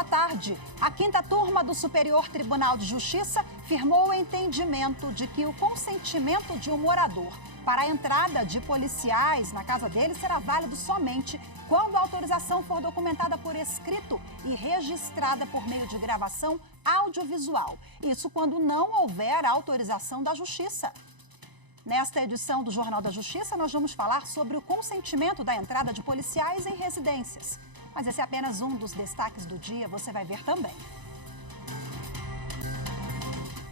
boa tarde. A quinta turma do Superior Tribunal de Justiça firmou o entendimento de que o consentimento de um morador para a entrada de policiais na casa dele será válido somente quando a autorização for documentada por escrito e registrada por meio de gravação audiovisual. Isso quando não houver autorização da Justiça. Nesta edição do Jornal da Justiça, nós vamos falar sobre o consentimento da entrada de policiais em residências. Mas esse é apenas um dos destaques do dia, você vai ver também.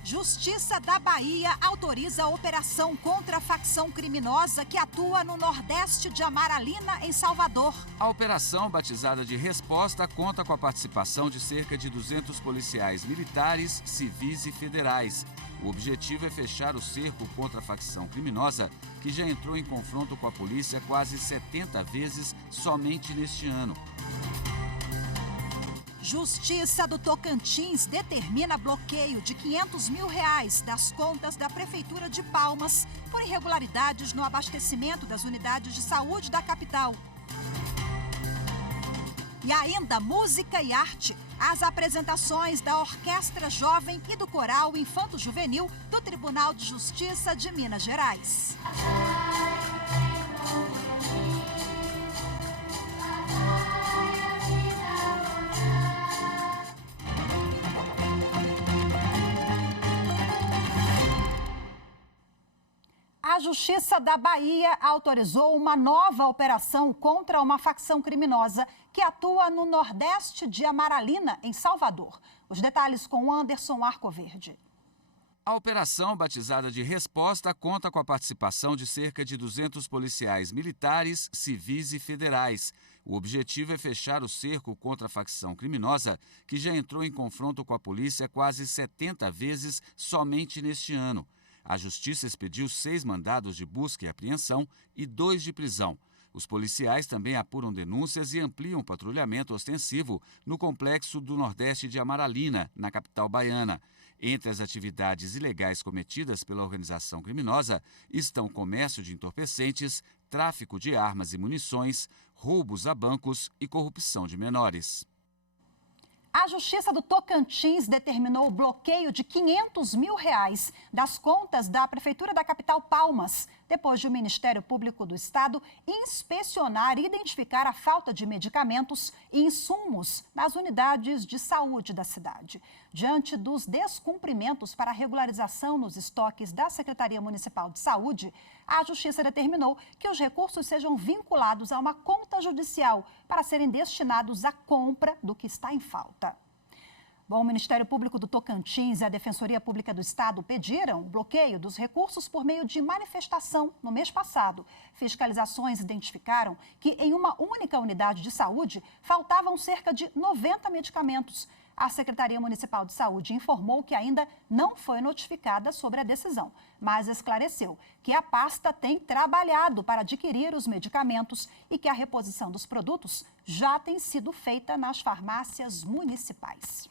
Justiça da Bahia autoriza a operação contra a facção criminosa que atua no nordeste de Amaralina, em Salvador. A operação, batizada de Resposta, conta com a participação de cerca de 200 policiais militares, civis e federais. O objetivo é fechar o cerco contra a facção criminosa, que já entrou em confronto com a polícia quase 70 vezes somente neste ano. Justiça do Tocantins determina bloqueio de R$500 mil das contas da Prefeitura de Palmas por irregularidades no abastecimento das unidades de saúde da capital. E ainda música e arte. As apresentações da Orquestra Jovem e do Coral Infanto-Juvenil do Tribunal de Justiça de Minas Gerais. A Justiça da Bahia autorizou uma nova operação contra uma facção criminosa que atua no nordeste de Amaralina, em Salvador. Os detalhes com Anderson Arcoverde. A operação, batizada de Resposta, conta com a participação de cerca de 200 policiais militares, civis e federais. O objetivo é fechar o cerco contra a facção criminosa, que já entrou em confronto com a polícia quase 70 vezes somente neste ano. A Justiça expediu 6 mandados de busca e apreensão e 2 de prisão. Os policiais também apuram denúncias e ampliam o patrulhamento ostensivo no complexo do Nordeste de Amaralina, na capital baiana. Entre as atividades ilegais cometidas pela organização criminosa estão comércio de entorpecentes, tráfico de armas e munições, roubos a bancos e corrupção de menores. A Justiça do Tocantins determinou o bloqueio de R$500 mil das contas da Prefeitura da capital Palmas, depois de o Ministério Público do Estado inspecionar e identificar a falta de medicamentos e insumos nas unidades de saúde da cidade. Diante dos descumprimentos para a regularização nos estoques da Secretaria Municipal de Saúde, a Justiça determinou que os recursos sejam vinculados a uma conta judicial para serem destinados à compra do que está em falta. Bom, o Ministério Público do Tocantins e a Defensoria Pública do Estado pediram o bloqueio dos recursos por meio de manifestação no mês passado. Fiscalizações identificaram que em uma única unidade de saúde faltavam cerca de 90 medicamentos. A Secretaria Municipal de Saúde informou que ainda não foi notificada sobre a decisão, mas esclareceu que a pasta tem trabalhado para adquirir os medicamentos e que a reposição dos produtos já tem sido feita nas farmácias municipais.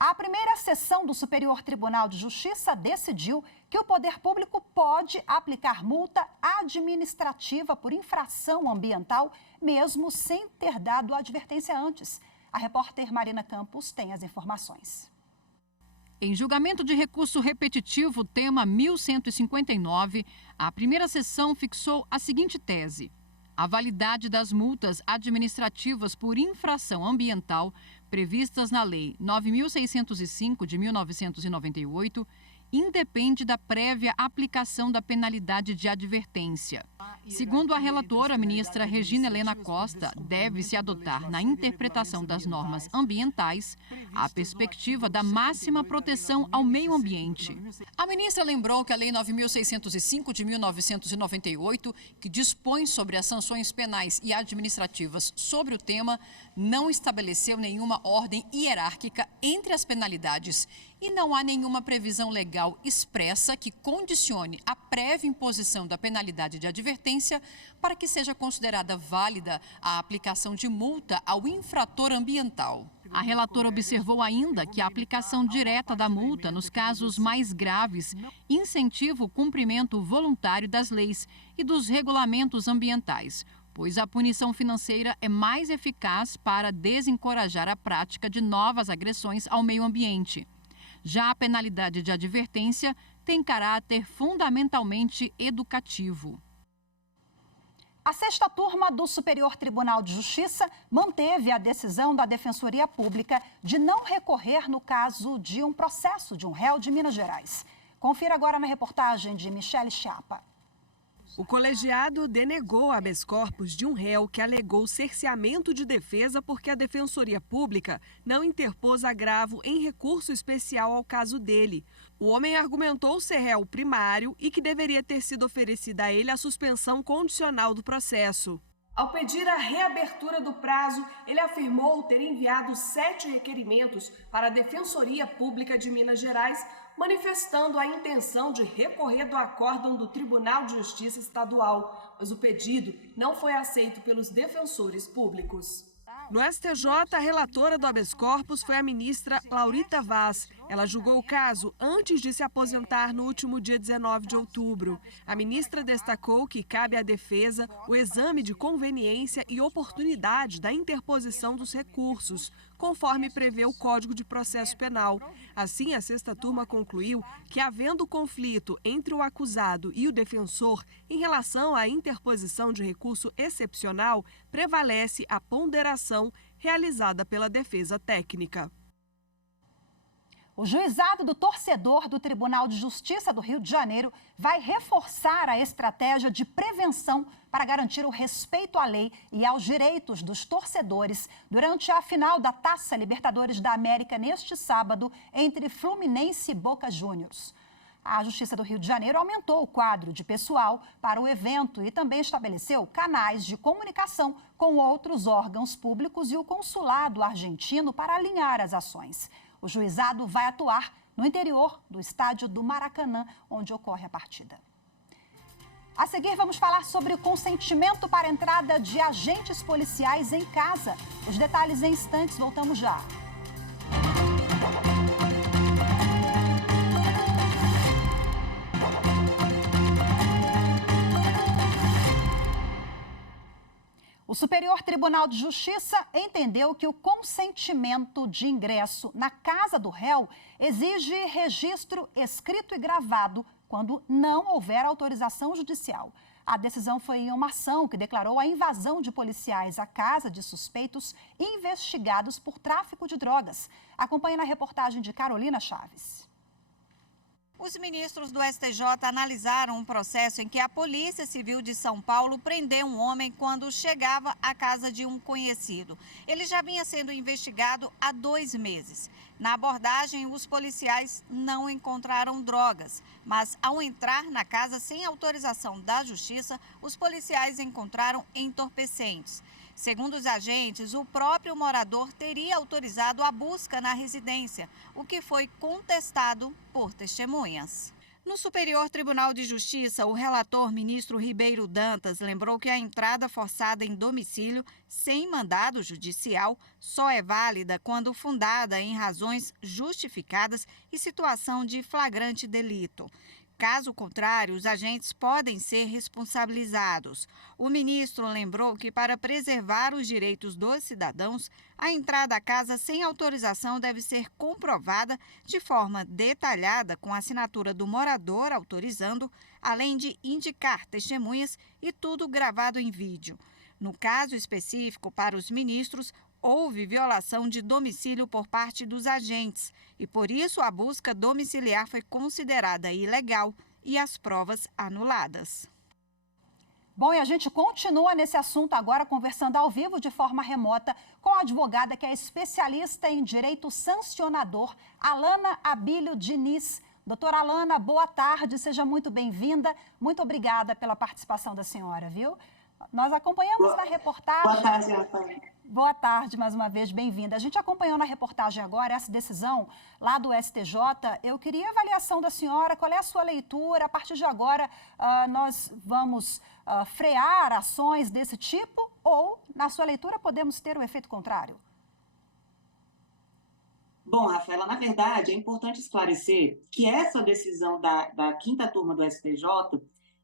A primeira sessão do Superior Tribunal de Justiça decidiu que o poder público pode aplicar multa administrativa por infração ambiental, mesmo sem ter dado advertência antes. A repórter Marina Campos tem as informações. Em julgamento de recurso repetitivo, tema 1159, a primeira sessão fixou a seguinte tese: a validade das multas administrativas por infração ambiental previstas na Lei 9.605 de 1998 independe da prévia aplicação da penalidade de advertência. Segundo a relatora, a ministra Regina Helena Costa, deve-se adotar na interpretação das normas ambientais a perspectiva da máxima proteção ao meio ambiente. A ministra lembrou que a Lei 9.605 de 1998, que dispõe sobre as sanções penais e administrativas sobre o tema, não estabeleceu nenhuma ordem hierárquica entre as penalidades e não há nenhuma previsão legal expressa que condicione a prévia imposição da penalidade de advertência para que seja considerada válida a aplicação de multa ao infrator ambiental. A relatora observou ainda que a aplicação direta da multa nos casos mais graves incentiva o cumprimento voluntário das leis e dos regulamentos ambientais, pois a punição financeira é mais eficaz para desencorajar a prática de novas agressões ao meio ambiente. Já a penalidade de advertência tem caráter fundamentalmente educativo. A sexta turma do Superior Tribunal de Justiça manteve a decisão da Defensoria Pública de não recorrer no caso de um processo de um réu de Minas Gerais. Confira agora na reportagem de Michele Chiapa. O colegiado denegou habeas corpus de um réu que alegou cerceamento de defesa porque a Defensoria Pública não interpôs agravo em recurso especial ao caso dele. O homem argumentou ser réu primário e que deveria ter sido oferecida a ele a suspensão condicional do processo. Ao pedir a reabertura do prazo, ele afirmou ter enviado 7 requerimentos para a Defensoria Pública de Minas Gerais, manifestando a intenção de recorrer do acórdão do Tribunal de Justiça Estadual, mas o pedido não foi aceito pelos defensores públicos. No STJ, a relatora do habeas corpus foi a ministra Laurita Vaz. Ela julgou o caso antes de se aposentar no último dia 19 de outubro. A ministra destacou que cabe à defesa o exame de conveniência e oportunidade da interposição dos recursos, conforme prevê o Código de Processo Penal. Assim, a sexta turma concluiu que, havendo conflito entre o acusado e o defensor em relação à interposição de recurso excepcional, prevalece a ponderação realizada pela defesa técnica. O juizado do torcedor do Tribunal de Justiça do Rio de Janeiro vai reforçar a estratégia de prevenção para garantir o respeito à lei e aos direitos dos torcedores durante a final da Taça Libertadores da América neste sábado entre Fluminense e Boca Juniors. A Justiça do Rio de Janeiro aumentou o quadro de pessoal para o evento e também estabeleceu canais de comunicação com outros órgãos públicos e o consulado argentino para alinhar as ações. O juizado vai atuar no interior do estádio do Maracanã, onde ocorre a partida. A seguir, vamos falar sobre o consentimento para a entrada de agentes policiais em casa. Os detalhes em instantes, voltamos já. O Superior Tribunal de Justiça entendeu que o consentimento de ingresso na casa do réu exige registro escrito e gravado quando não houver autorização judicial. A decisão foi em uma ação que declarou a invasão de policiais à casa de suspeitos investigados por tráfico de drogas. Acompanhe na reportagem de Carolina Chaves. Os ministros do STJ analisaram um processo em que a Polícia Civil de São Paulo prendeu um homem quando chegava à casa de um conhecido. Ele já vinha sendo investigado há 2 meses. Na abordagem, os policiais não encontraram drogas, mas ao entrar na casa sem autorização da Justiça, os policiais encontraram entorpecentes. Segundo os agentes, o próprio morador teria autorizado a busca na residência, o que foi contestado por testemunhas. No Superior Tribunal de Justiça, o relator ministro Ribeiro Dantas lembrou que a entrada forçada em domicílio sem mandado judicial só é válida quando fundada em razões justificadas e situação de flagrante delito. Caso contrário, os agentes podem ser responsabilizados. O ministro lembrou que, para preservar os direitos dos cidadãos, a entrada à casa sem autorização deve ser comprovada de forma detalhada com a assinatura do morador autorizando, além de indicar testemunhas e tudo gravado em vídeo. No caso específico, para os ministros, houve violação de domicílio por parte dos agentes e, por isso, a busca domiciliar foi considerada ilegal e as provas anuladas. Bom, e a gente continua nesse assunto agora, conversando ao vivo de forma remota com a advogada que é especialista em direito sancionador, Alana Abílio Diniz. Doutora Alana, boa tarde, seja muito bem-vinda. Muito obrigada pela participação da senhora, viu? Nós acompanhamos na reportagem... Boa tarde, Rafael. Boa tarde, mais uma vez, bem-vinda. A gente acompanhou na reportagem agora essa decisão lá do STJ. Eu queria a avaliação da senhora, qual é a sua leitura? A partir de agora, nós vamos frear ações desse tipo ou, na sua leitura, podemos ter um efeito contrário? Bom, Rafaela, na verdade, é importante esclarecer que essa decisão da quinta turma do STJ,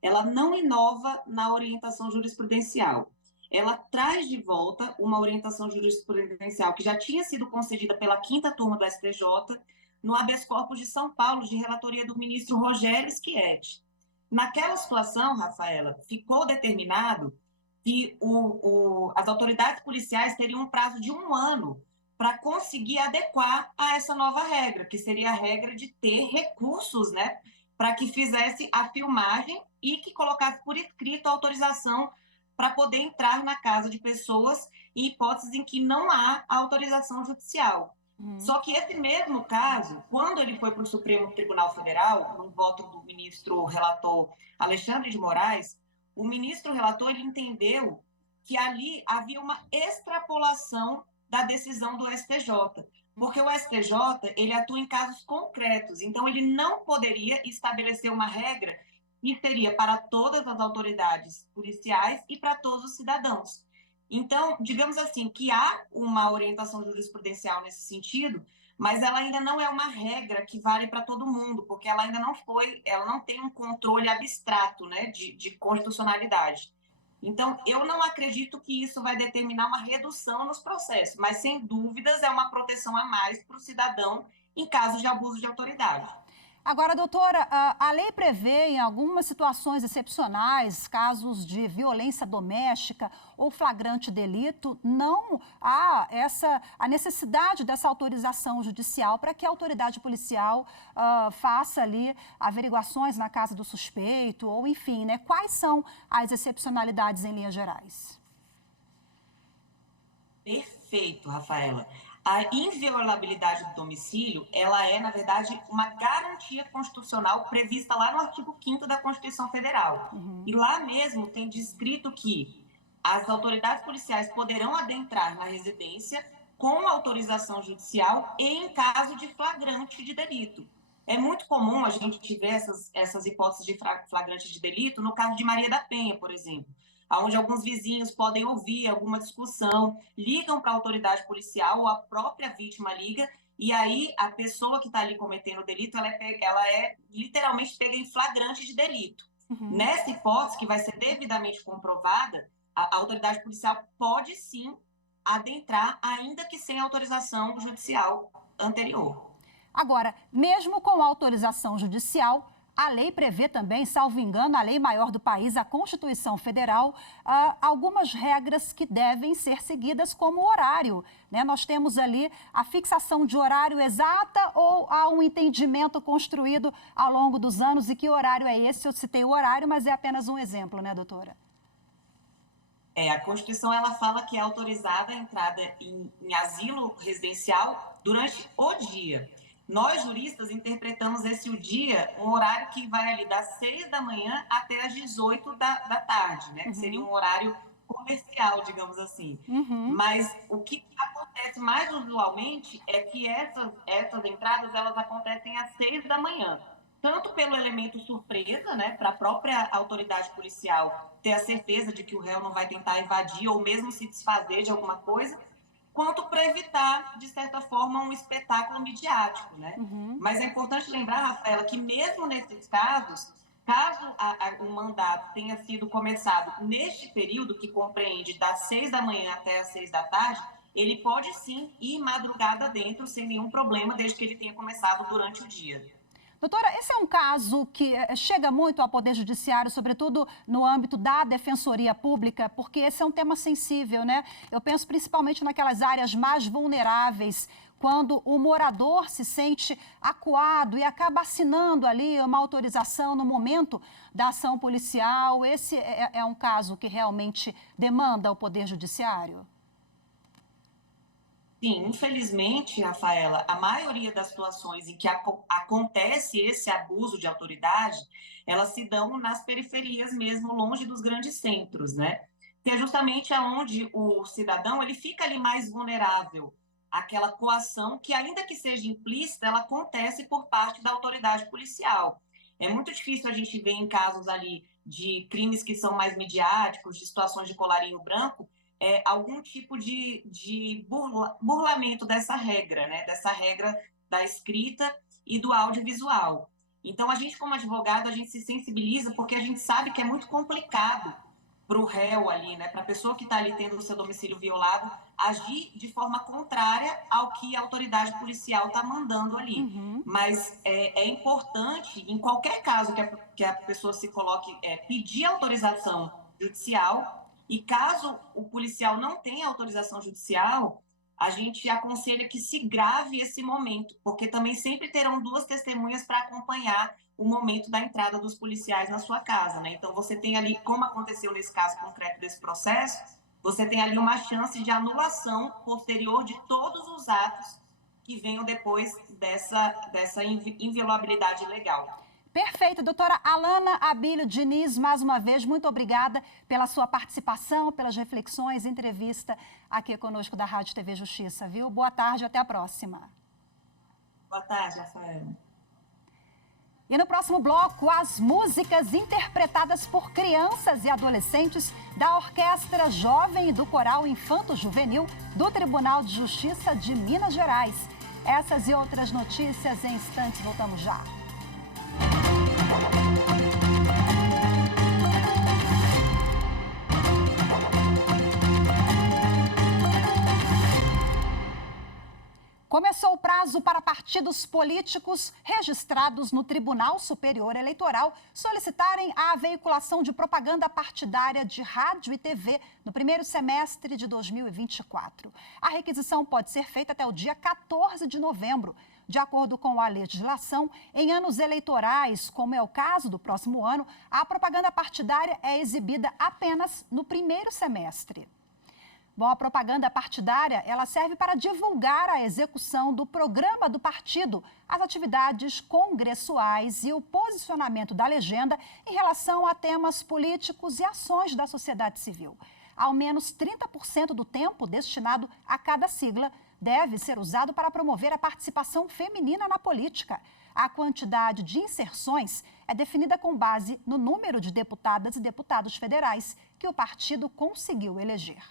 ela não inova na orientação jurisprudencial. ela traz de volta uma orientação jurisprudencial que já tinha sido concedida pela 5ª turma do STJ no habeas corpus de São Paulo, de relatoria do ministro Rogério Schietti. Naquela situação, Rafaela, ficou determinado que as autoridades policiais teriam um prazo de 1 ano para conseguir adequar a essa nova regra, que seria a regra de ter recursos, né, para que fizesse a filmagem e que colocasse por escrito a autorização para poder entrar na casa de pessoas em hipóteses em que não há autorização judicial. Só que esse mesmo caso, quando ele foi para o Supremo Tribunal Federal, no voto do ministro relator Alexandre de Moraes, o ministro relator ele entendeu que ali havia uma extrapolação da decisão do STJ, porque o STJ ele atua em casos concretos, então ele não poderia estabelecer uma regra que seria para todas as autoridades policiais e para todos os cidadãos. Então, digamos assim, que há uma orientação jurisprudencial nesse sentido, mas ela ainda não é uma regra que vale para todo mundo, porque ela ainda não tem um controle abstrato, né, de constitucionalidade. Então, eu não acredito que isso vai determinar uma redução nos processos, mas, sem dúvidas, é uma proteção a mais para o cidadão em caso de abuso de autoridade. Agora, doutora, a lei prevê em algumas situações excepcionais, casos de violência doméstica ou flagrante delito, não há a necessidade dessa autorização judicial para que a autoridade policial faça ali averiguações na casa do suspeito, ou enfim, né? Quais são as excepcionalidades em linhas gerais? Perfeito, Rafaela. A inviolabilidade do domicílio, ela é, na verdade, uma garantia constitucional prevista lá no artigo 5º da Constituição Federal. E lá mesmo tem descrito que as autoridades policiais poderão adentrar na residência com autorização judicial em caso de flagrante de delito. É muito comum a gente ver essas hipóteses de flagrante de delito no caso de Maria da Penha, por exemplo, onde alguns vizinhos podem ouvir alguma discussão, ligam para a autoridade policial ou a própria vítima liga, e aí a pessoa que está ali cometendo o delito, ela é literalmente pega em flagrante de delito. Nessa hipótese, que vai ser devidamente comprovada, a autoridade policial pode sim adentrar, ainda que sem autorização judicial anterior. Agora, mesmo com autorização judicial, a lei prevê também, salvo engano, a lei maior do país, a Constituição Federal, algumas regras que devem ser seguidas como horário, né? Nós temos ali a fixação de horário exata ou há um entendimento construído ao longo dos anos? E que horário é esse? Eu citei o horário, mas é apenas um exemplo, né, doutora? A Constituição ela fala que é autorizada a entrada em asilo residencial durante o dia. Nós, juristas, interpretamos esse o dia, um horário que vai ali das 6 da manhã até as 18 da tarde, né? Que seria um horário comercial, digamos assim. Mas o que acontece mais usualmente é que essas entradas, elas acontecem às 6 da manhã. Tanto pelo elemento surpresa, né? Para a própria autoridade policial ter a certeza de que o réu não vai tentar evadir ou mesmo se desfazer de alguma coisa, quanto para evitar, de certa forma, um espetáculo midiático, né? Mas é importante lembrar, Rafaela, que mesmo nesses casos, caso o mandato tenha sido começado neste período, que compreende das 6 da manhã até as 6 da tarde, ele pode sim ir madrugada dentro sem nenhum problema, desde que ele tenha começado durante o dia. Doutora, esse é um caso que chega muito ao Poder Judiciário, sobretudo no âmbito da Defensoria Pública, porque esse é um tema sensível, né? Eu penso principalmente naquelas áreas mais vulneráveis, quando o morador se sente acuado e acaba assinando ali uma autorização no momento da ação policial. Esse é um caso que realmente demanda o Poder Judiciário? Sim, infelizmente, Rafaela, a maioria das situações em que acontece esse abuso de autoridade, elas se dão nas periferias mesmo, longe dos grandes centros, né? Que é justamente aonde o cidadão ele fica ali mais vulnerável àquela coação que, ainda que seja implícita, ela acontece por parte da autoridade policial. É muito difícil a gente ver em casos ali de crimes que são mais midiáticos, de situações de colarinho branco, algum tipo de burlamento dessa regra, né? Dessa regra da escrita e do audiovisual. Então, a gente, como advogado, a gente se sensibiliza porque a gente sabe que é muito complicado para o réu ali, né, para a pessoa que está ali tendo o seu domicílio violado, agir de forma contrária ao que a autoridade policial está mandando ali. Mas é importante, em qualquer caso que a pessoa se coloque, pedir autorização judicial, e caso o policial não tenha autorização judicial, a gente aconselha que se grave esse momento, porque também sempre terão 2 testemunhas para acompanhar o momento da entrada dos policiais na sua casa, né? Então, você tem ali, como aconteceu nesse caso concreto desse processo, você tem ali uma chance de anulação posterior de todos os atos que venham depois dessa inviolabilidade legal. Perfeito, doutora Alana Abílio Diniz, mais uma vez, muito obrigada pela sua participação, pelas reflexões, entrevista aqui conosco da Rádio TV Justiça, viu? Boa tarde, até a próxima. Boa tarde, Rafael. E no próximo bloco, as músicas interpretadas por crianças e adolescentes da Orquestra Jovem e do Coral Infanto Juvenil do Tribunal de Justiça de Minas Gerais. Essas e outras notícias em instantes, voltamos já. Começou o prazo para partidos políticos registrados no Tribunal Superior Eleitoral solicitarem a veiculação de propaganda partidária de rádio e TV no primeiro semestre de 2024. A requisição pode ser feita até o dia 14 de novembro. De acordo com a legislação, em anos eleitorais, como é o caso do próximo ano, a propaganda partidária é exibida apenas no primeiro semestre. Bom, a propaganda partidária, ela serve para divulgar a execução do programa do partido, as atividades congressuais e o posicionamento da legenda em relação a temas políticos e ações da sociedade civil. Ao menos 30% do tempo destinado a cada sigla deve ser usado para promover a participação feminina na política. A quantidade de inserções é definida com base no número de deputadas e deputados federais que o partido conseguiu eleger.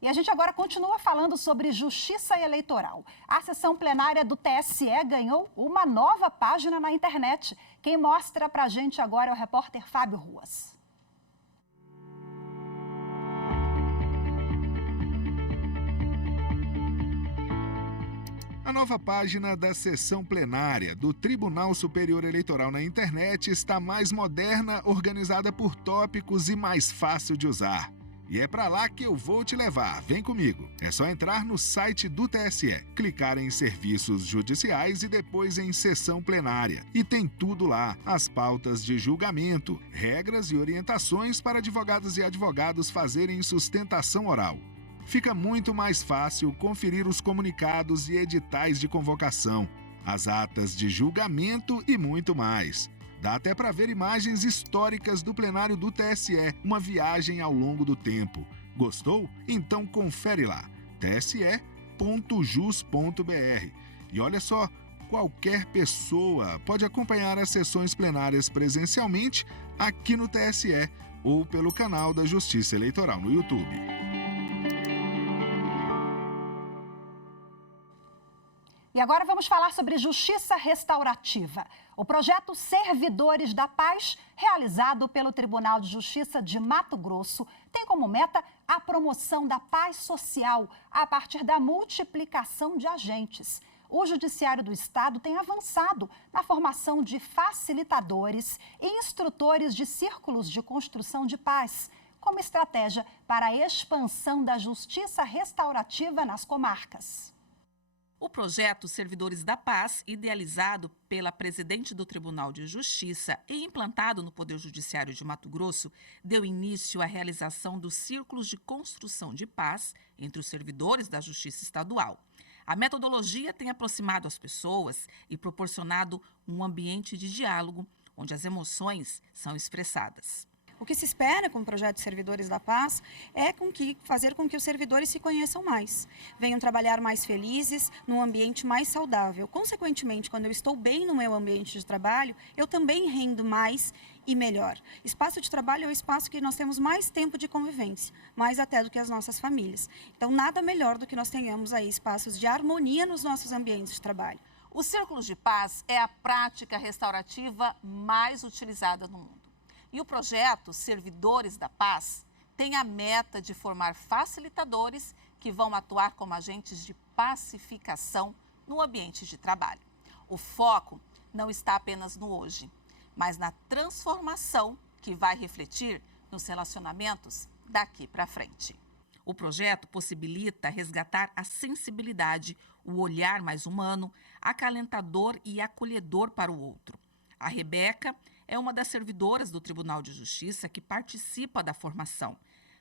E a gente agora continua falando sobre justiça eleitoral. A sessão plenária do TSE ganhou uma nova página na internet. Quem mostra pra gente agora é o repórter Fábio Ruas. A nova página da sessão plenária do Tribunal Superior Eleitoral na internet está mais moderna, organizada por tópicos e mais fácil de usar. E é para lá que eu vou te levar. Vem comigo. É só entrar no site do TSE, clicar em Serviços Judiciais e depois em Sessão Plenária. E tem tudo lá: as pautas de julgamento, regras e orientações para advogadas e advogados fazerem sustentação oral. Fica muito mais fácil conferir os comunicados e editais de convocação, as atas de julgamento e muito mais. Dá até para ver imagens históricas do plenário do TSE, uma viagem ao longo do tempo. Gostou? Então confere lá, tse.jus.br. E olha só, qualquer pessoa pode acompanhar as sessões plenárias presencialmente aqui no TSE ou pelo canal da Justiça Eleitoral no YouTube. E agora vamos falar sobre justiça restaurativa. O projeto Servidores da Paz, realizado pelo Tribunal de Justiça de Mato Grosso, tem como meta a promoção da paz social a partir da multiplicação de agentes. O Judiciário do Estado tem avançado na formação de facilitadores e instrutores de círculos de construção de paz, como estratégia para a expansão da justiça restaurativa nas comarcas. O projeto Servidores da Paz, idealizado pela presidente do Tribunal de Justiça e implantado no Poder Judiciário de Mato Grosso, deu início à realização dos círculos de construção de paz entre os servidores da Justiça Estadual. A metodologia tem aproximado as pessoas e proporcionado um ambiente de diálogo, onde as emoções são expressadas. O que se espera com o projeto Servidores da Paz é fazer com que os servidores se conheçam mais, venham trabalhar mais felizes, num ambiente mais saudável. Consequentemente, quando eu estou bem no meu ambiente de trabalho, eu também rendo mais e melhor. Espaço de trabalho é o espaço que nós temos mais tempo de convivência, mais até do que as nossas famílias. Então, nada melhor do que nós tenhamos aí espaços de harmonia nos nossos ambientes de trabalho. Os círculos de paz é a prática restaurativa mais utilizada no mundo. E o projeto Servidores da Paz tem a meta de formar facilitadores que vão atuar como agentes de pacificação no ambiente de trabalho. O foco não está apenas no hoje, mas na transformação que vai refletir nos relacionamentos daqui para frente. O projeto possibilita resgatar a sensibilidade, o olhar mais humano, acalentador e acolhedor para o outro. A Rebeca é uma das servidoras do Tribunal de Justiça que participa da formação.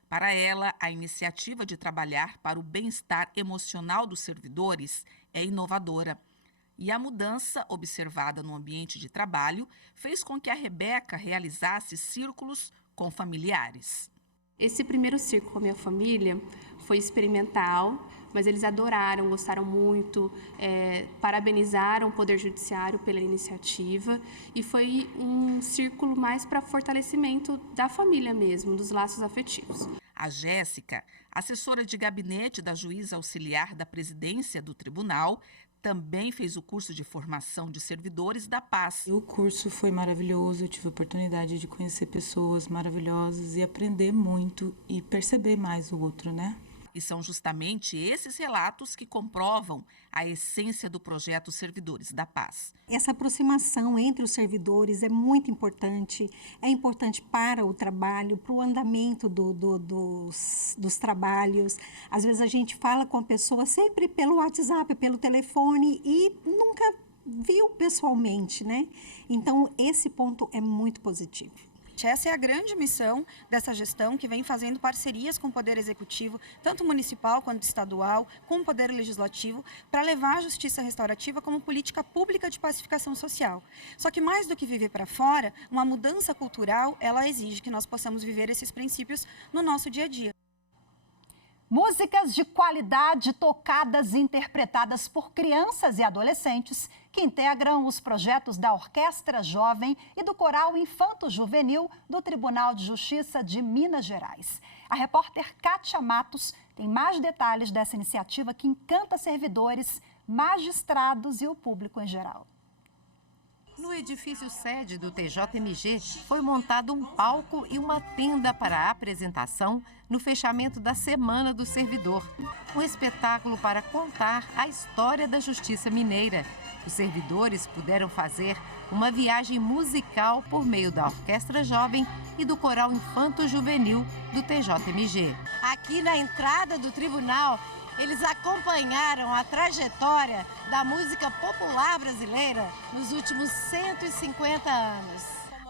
Para ela, a iniciativa de trabalhar para o bem-estar emocional dos servidores é inovadora. E a mudança observada no ambiente de trabalho fez com que a Rebeca realizasse círculos com familiares. Esse primeiro círculo com a minha família foi experimental, mas eles adoraram, gostaram muito, parabenizaram o Poder Judiciário pela iniciativa e foi um círculo mais para fortalecimento da família mesmo, dos laços afetivos. A Jéssica, assessora de gabinete da juíza auxiliar da presidência do tribunal, também fez o curso de formação de servidores da paz. O curso foi maravilhoso, eu tive a oportunidade de conhecer pessoas maravilhosas e aprender muito e perceber mais o outro, né? E são justamente esses relatos que comprovam a essência do projeto Servidores da Paz. Essa aproximação entre os servidores é muito importante. É importante para o trabalho, para o andamento dos trabalhos. Às vezes a gente fala com a pessoa sempre pelo WhatsApp, pelo telefone e nunca viu pessoalmente, né? Então, esse ponto é muito positivo. Essa é a grande missão dessa gestão, que vem fazendo parcerias com o Poder Executivo, tanto municipal quanto estadual, com o Poder Legislativo, para levar a justiça restaurativa como política pública de pacificação social. Só que mais do que viver para fora, uma mudança cultural, ela exige que nós possamos viver esses princípios no nosso dia a dia. Músicas de qualidade tocadas e interpretadas por crianças e adolescentes que integram os projetos da Orquestra Jovem e do Coral Infanto-Juvenil do Tribunal de Justiça de Minas Gerais. A repórter Kátia Matos tem mais detalhes dessa iniciativa que encanta servidores, magistrados e o público em geral. No edifício sede do TJMG, foi montado um palco e uma tenda para a apresentação no fechamento da Semana do Servidor. Um espetáculo para contar a história da Justiça Mineira. Os servidores puderam fazer uma viagem musical por meio da Orquestra Jovem e do Coral Infanto-Juvenil do TJMG. Aqui na entrada do tribunal, eles acompanharam a trajetória da música popular brasileira nos últimos 150 anos.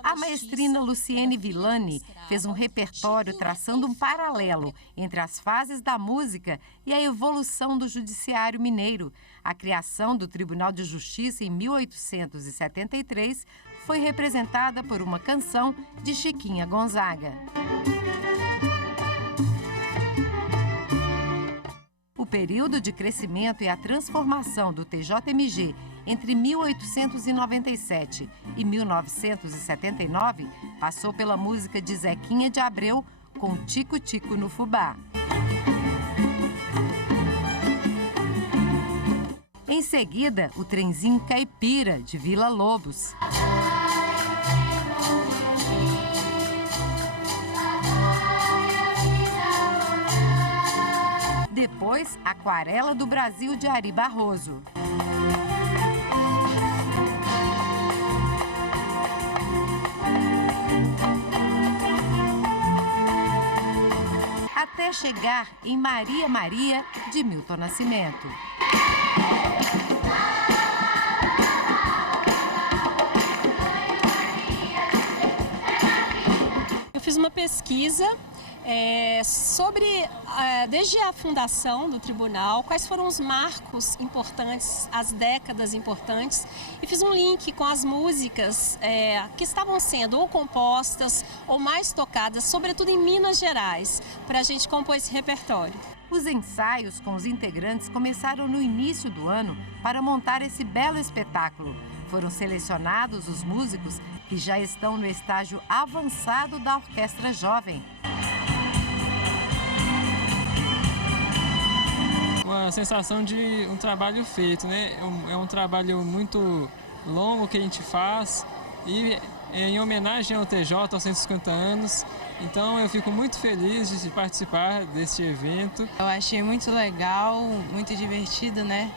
A maestrina Luciene Villani fez um repertório traçando um paralelo entre as fases da música e a evolução do judiciário mineiro. A criação do Tribunal de Justiça em 1873 foi representada por uma canção de Chiquinha Gonzaga. O período de crescimento e a transformação do TJMG entre 1897 e 1979 passou pela música de Zequinha de Abreu com Tico Tico no Fubá. Em seguida, o trenzinho Caipira de Vila Lobos. Depois, Aquarela do Brasil de Ari Barroso. Até chegar em Maria Maria, de Milton Nascimento. Eu fiz uma pesquisa sobre, desde a fundação do tribunal, quais foram os marcos importantes, as décadas importantes, e fiz um link com as músicas que estavam sendo ou compostas ou mais tocadas, sobretudo em Minas Gerais, para a gente compor esse repertório. Os ensaios com os integrantes começaram no início do ano para montar esse belo espetáculo. Foram selecionados os músicos que já estão no estágio avançado da Orquestra Jovem. Uma sensação de um trabalho feito, né? É um trabalho muito longo que a gente faz e em homenagem ao TJ aos 150 anos. Então eu fico muito feliz de participar deste evento. Eu achei muito legal, muito divertido, né?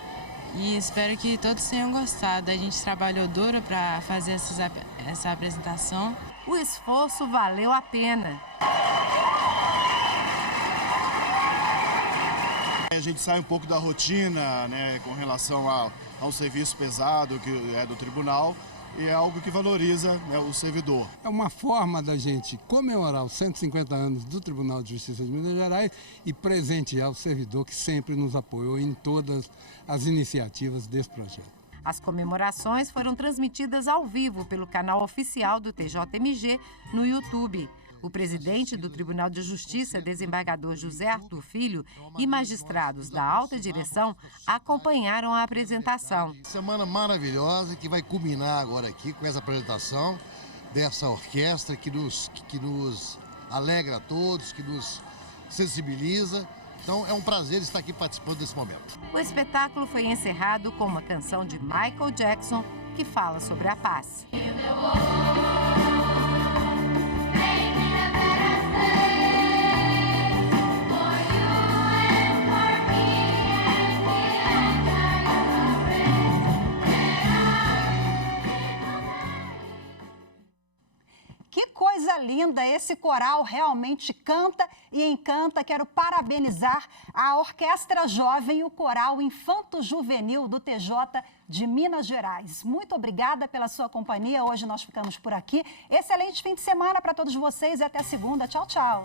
E espero que todos tenham gostado. A gente trabalhou duro para fazer essa apresentação. O esforço valeu a pena. A gente sai um pouco da rotina, né, com relação ao serviço pesado que é do tribunal, e é algo que valoriza, né, o servidor. É uma forma da gente comemorar os 150 anos do Tribunal de Justiça de Minas Gerais e presentear o servidor que sempre nos apoiou em todas as iniciativas desse projeto. As comemorações foram transmitidas ao vivo pelo canal oficial do TJMG no YouTube. O presidente do Tribunal de Justiça, desembargador José Arthur Filho, e magistrados da alta direção acompanharam a apresentação. Semana maravilhosa que vai culminar agora aqui com essa apresentação dessa orquestra que nos alegra a todos, que nos sensibiliza. Então é um prazer estar aqui participando desse momento. O espetáculo foi encerrado com uma canção de Michael Jackson que fala sobre a paz. Que coisa linda! Esse coral realmente canta e encanta. Quero parabenizar a Orquestra Jovem e o Coral Infanto Juvenil do TJ de Minas Gerais. Muito obrigada pela sua companhia. Hoje nós ficamos por aqui. Excelente fim de semana para todos vocês e até segunda. Tchau, tchau.